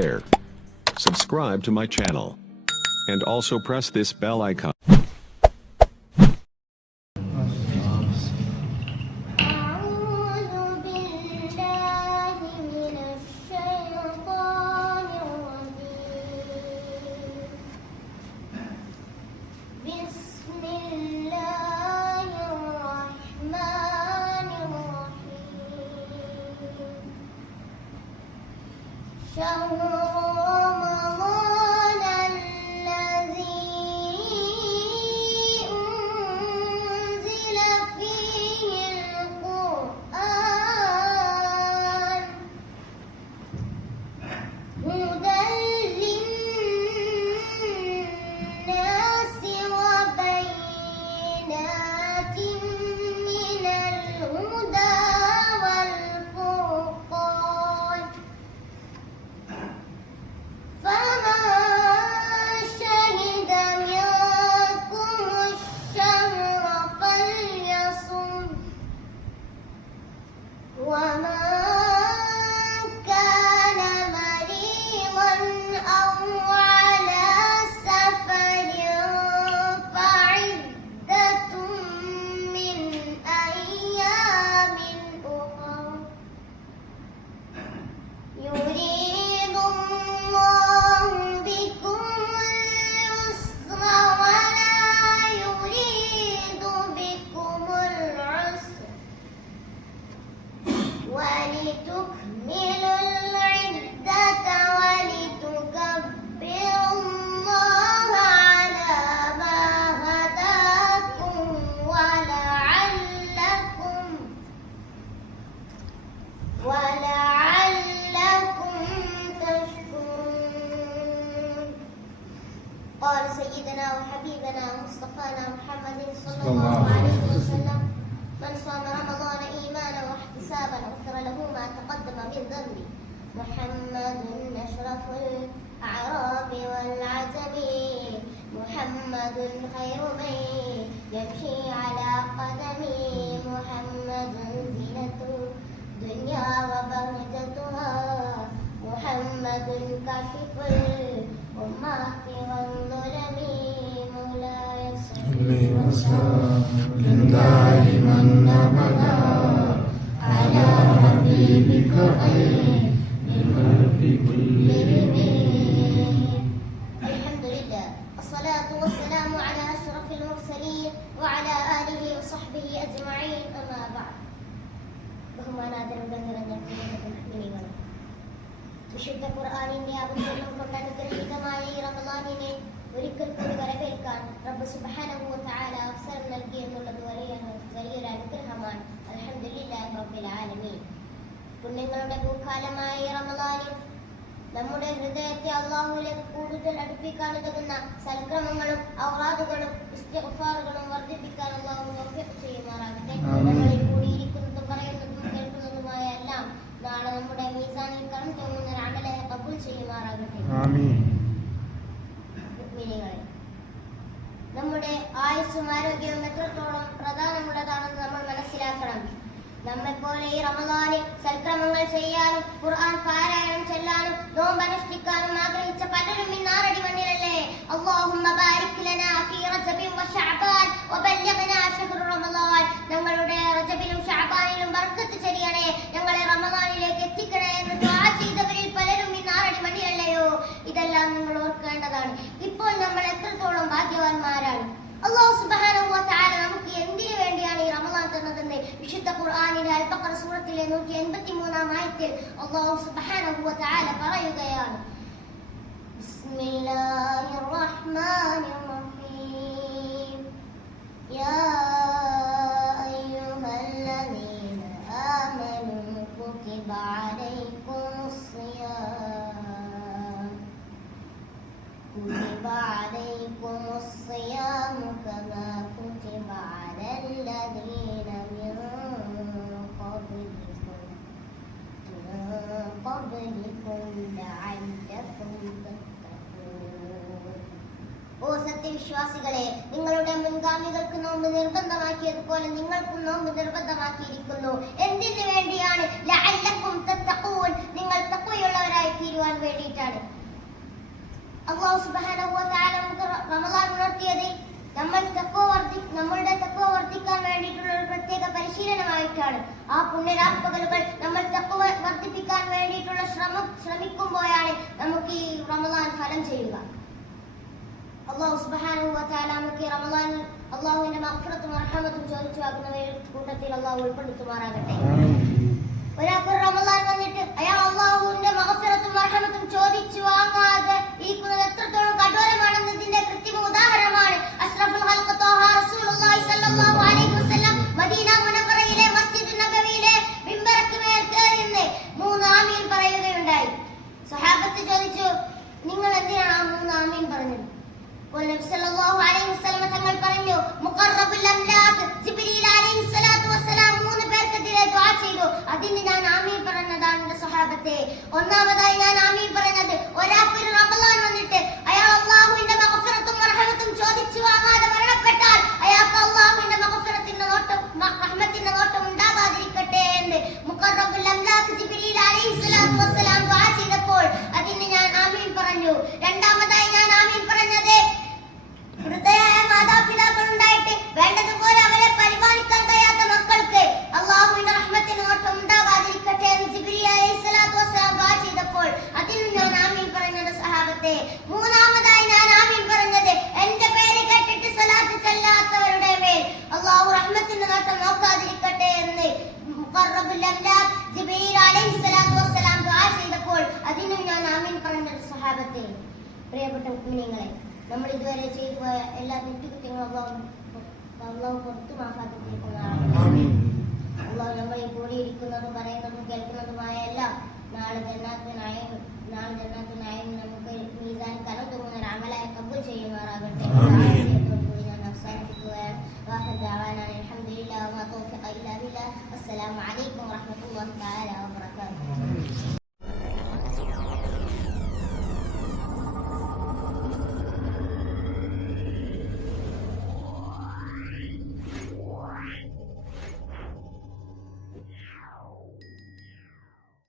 there. Subscribe to my channel. And also press this bell icon. قال سيدنا وحبيبنا مصطفانا محمد صلى الله عليه وسلم: من صام رمضان إيمانا واحتسابا غفر له ما تقدم من ذنبه. محمد أشرف الأعراب والعجم، محمد خير من يمشي على قدمه، محمد زينة الدنيا وبهجتها، محمد كاشف الأمات والظلم. مولاي صل وسلم دائما أبدا على حبيبك خير الخلق كلهم. الحمد لله، الصلاة والسلام على أشرف المرسلين وعلى آله وصحبه أجمعين. أما بعد. ബഹുമാനാദരവുകൾ നിറഞ്ഞ മുഅ്മിനീങ്ങൾ, വിശുദ്ധ ഖുർആനിന്റെ അവതരണം കൊണ്ട് അനുഗ്രഹീതമായ ഈ റമളാനിനെ ഒരിക്കൽ കൂടി വരവേൽക്കാൻ റബ്ബ് സുബ്ഹാനഹു വ തആല അവസരം നൽകി എന്നുള്ളത് വലിയൊരു അനുഗ്രഹമാണ്. അൽഹംദുലില്ലാഹി റബ്ബിൽ ആലമീൻ. പുണ്യങ്ങളുടെ പൂക്കാലമായ ഈ റമളാനിൽ നമ്മുടെ ഹൃദയത്തെ അല്ലാഹുവിലേക്ക് കൂടുതൽ അടുപ്പിക്കാൻ ഉതകുന്ന സൽക്രമങ്ങളും ഔറാദുകളും ഇസ്തിഗ്ഫാറുകളും വർദ്ധിപ്പിക്കാൻ അല്ലാഹു തൗഫീഖ് ചെയ്യുമാറാകട്ടെ. നമ്മളിൽ കൂടിയിരിക്കുന്നതും പറയുന്നതും കേൾക്കുന്നതുമായ എല്ലാം നാളെ നമ്മുടെ മീസാനിൽ കടം തോന്നുന്ന അമലെ കബൂൽ ചെയ്യുമാറാകട്ടെ. ആമീൻ. മുഅ്മിനീങ്ങളെ, നമ്മുടെ ആയുസ്സും ആരോഗ്യവും എത്രത്തോളം പ്രധാനമുള്ളതാണെന്ന് നമ്മൾ മനസ്സിലാക്കണം. നമ്മെപ്പോലെ ഈ റമളാനിൽ സൽക്രമങ്ങൾ ചെയ്യാനും ഖുർആൻ പാരായണം ചെല്ലാനും നോമ്പനുഷ്ഠിക്കാനും ആഗ്രഹിച്ച പലരും ഇന്ന് ആറടി മണ്ണിലല്ലേ. അല്ലാഹുമ്മ ബാരിക് ലനാ ഫീ റജബിൻ വ ശഅബാൻ വബല്ലിഗ്നാ ശഹ്റ റമളാൻ. ഞങ്ങളുടെ റജബിലും ശഅബാനിലും ബർക്കത്ത് ചെയ്യണേ, ഞങ്ങളെ റമളാനിലേക്ക് എത്തിക്കണേ എന്ന് ദുആ ചെയ്തവരിൽ പലരും ഇന്ന് ആറടി മണ്ണിലല്ലയോ. ഇതെല്ലാം നിങ്ങൾ ഓർക്കേണ്ടതാണ്. ഇപ്പോൾ നമ്മൾ എത്രത്തോളം ഭാഗ്യവാന്മാരാണ്. അല്ലാഹു സുബ്ഹാനഹു വ തആല നമുക്ക് എന്തിനു വേണ്ടിയാണ് ഈ റമളാൻ തന്നതെന്ന് വിശുദ്ധ ഖുർആനിലെ അൽ ബഖറ സൂറത്തിലെ 183-ാം ആയത്തിൽ അല്ലാഹു സുബ്ഹാനഹു വ തആല പറയുകയാണ്: ബിസ്മില്ലാഹിർ റഹ്മാനിർ റഹീം യാ അയ്യുഹല്ലദീന ആമനൂ കുതിബ അലൈക്കുമുസ് സിയാം كتب عليكم الصيام كما كتب على الذين من قبلكم لعلكم تتقون. ഓ സത്യവിശ്വാസികളെ, നിങ്ങളുടെ മുൻഗാമികൾക്ക് നോമ്പ് നിർബന്ധമാക്കിയതുപോലെ നിങ്ങൾക്കും നോമ്പ് നിർബന്ധമാക്കിയിരിക്കുന്നു. എന്തിനു വേണ്ടിയാണ്? ലഅല്ലക്കും തത്തഖൂൻ, തഖ്വൻ നിങ്ങൾ തഖ്വയുള്ളവരായി തീരുവാൻ വേണ്ടിയിട്ടാണ്. അല്ലാഹു സുബ്ഹാനഹു വ തആല നമുക്ക് റമളാൻ ഉണർത്തിയത് നമ്മളുടെ തഖ്വ വർദ്ധിക്കാൻ വേണ്ടിയിട്ടുള്ള ഒരു പ്രത്യേക പരിശീലനമായിട്ടാണ്. ആ പുണ്യരാപ്പകലുകൾ നമ്മൾ തഖ്വ വർദ്ധിപ്പിക്കാൻ വേണ്ടിയിട്ടുള്ള ശ്രമിക്കുമ്പോഴാണ് നമുക്ക് ഈ റമളാൻ ഫലം ചെയ്യുക. അല്ലാഹു സുബ്ഹാനഹു വ തആല നമുക്ക് ഈ റമളാനിൽ അല്ലാഹുവിന്റെ മഗ്ഫിറത്തും റഹ്മത്തും ചോദിച്ചു വാങ്ങുന്നവരുടെ കൂട്ടത്തിൽ അല്ലാഹു ഉൾപ്പെടുത്തുമാറാകട്ടെ. ഒരാൾക്ക് റമളാൻ വന്നിട്ട് അയാൾ അല്ലാഹുവിന്റെ മഗ്ഫിറത്തും റഹ്മത്തും ചോദിച്ചു വാങ്ങാതെ ഇരിക്കുന്നത് എത്രത്തോളം കഠോരമാണെന്നതിന്റെ കൃത്രിമ ഉദാഹരണമാണ് അഷ്റഫുൽ ഖൽഖ് ത്വാഹ റസൂലുള്ളാഹി സ്വല്ലല്ലാഹു അലൈഹി വസല്ലം മദീന മുനവ്വറയിലെ മസ്ജിദ് നബവിയിലെ മിമ്പർക്ക് മേൽ കയറി നിന്ന് 3 ആമീൻ പറയുകയുണ്ടായി. സ്വഹാബത്ത് ചോദിച്ചു, നിങ്ങൾ എന്തിനാണ് ആ 3 ആമീൻ പറഞ്ഞത്? നബി സല്ലല്ലാഹു അലൈഹി വസല്ലം തങ്ങൾ പറഞ്ഞു, മുഖറബുൽ അംലാഖ് ജിബ്രീൽ അലൈഹി സ്വലാത്തു വസ്സലാം 3 പേർക്കെതിരെ ദുആ ചെയ്തു. അതിന് ഞാൻ ആമീൻ പറഞ്ഞതാണ് എന്റെ സ്വഹാബത്തെ. ഒന്നാമതായി ഞാൻ ആമീൻ പറഞ്ഞത്, ഒരാൾക്ക് ഒരു റമളാൻ വന്നിട്ട് അയാൾ അല്ലാഹുവിന്റെ മഗ്ഫിറത്തും റഹ്മത്തും ചോദിച്ചു വാങ്ങാതെ മരണപ്പെട്ടാൽ അയാൾക്ക് അല്ലാഹുവിന്റെ മഗ്ഫിറത്തിന്റെ നോട്ടം റഹ്മത്തിന്റെ നോട്ടം ഉണ്ടാകാതിരിക്കട്ടെ എന്ന് മുഖറബുൽ അംലാഖ് ജിബ്രീൽ അലൈഹി സ്വലാത്തു വസ്സലാം ദുആ ചെയ്തപ്പോൾ അതിന് ഞാൻ ആമീൻ പറഞ്ഞു. രണ്ടാമതായി ഞാൻ ആമീൻ പറഞ്ഞത്, വൃദ്ധയായ മാതാപിതാക്കൾ ഉണ്ടായിട്ട് വേണ്ടതുപോലെ അവരെ പരിപാലിക്കാൻ കഴിയാത്ത മക്കൾക്ക് അല്ലാഹുവിന്റെ റഹ്മത്തിന് നോട്ടം ഉണ്ടാകാതിരിക്കട്ടെ എന്ന് ജിബ്രീൽ അലൈഹി സ്വലാത്തു വസ്സലാം ദുആ ചെയ്തപ്പോൾ അതിന് ഞാൻ ആമീൻ പറഞ്ഞത് സഹാബത്തെ. മൂന്നാമതായി ഞാൻ ആമീൻ പറഞ്ഞത്, എന്റെ പേര് കേട്ടിട്ട് സ്വലാത്ത് ചൊല്ലാത്തവരുടെ മേൽ അല്ലാഹു റഹ്മത്തിന്റെ നോട്ടം നോക്കാതിരിക്കട്ടെ എന്ന് മുഖറബുൽ അംലാഖ് ജിബ്രീൽ അലൈഹി സ്വലാത്തു വസ്സലാം ദുആ ചെയ്തപ്പോൾ അതിനും ഞാൻ ആമീൻ പറഞ്ഞത് സഹാബത്തെ. പ്രിയപ്പെട്ട മുഅ്മിനീങ്ങളെ, നമ്മൾ ഇതുവരെ ചെയ്തു പോയ എല്ലാ തെറ്റുകുറ്റങ്ങളും അല്ലാഹു പുറത്തു മാഫാക്കിയിരിക്കുന്നതാണ്. അല്ലാഹു നമ്മളെ കൂടിയിരിക്കുന്നതും പറയുന്നതും കേൾക്കുന്നതുമായ എല്ലാം നാളെ ജന്നാത്തിനായി നമുക്ക് മീസാൻ കനം തൂങ്ങുന്ന ഒരു അമലായി കബൂൽ ചെയ്യുമാറാകട്ടെ. ഞാൻ അവസാനിപ്പിക്കുകയാണ്. അൽഹംദുലില്ലാഹി വമാ തൗഫീഖ ഇല്ലാ ബില്ലാഹ്. അസ്സലാമു അലൈക്കും വറഹ്മത്തുള്ളാഹി തആല വബറകാതുഹു.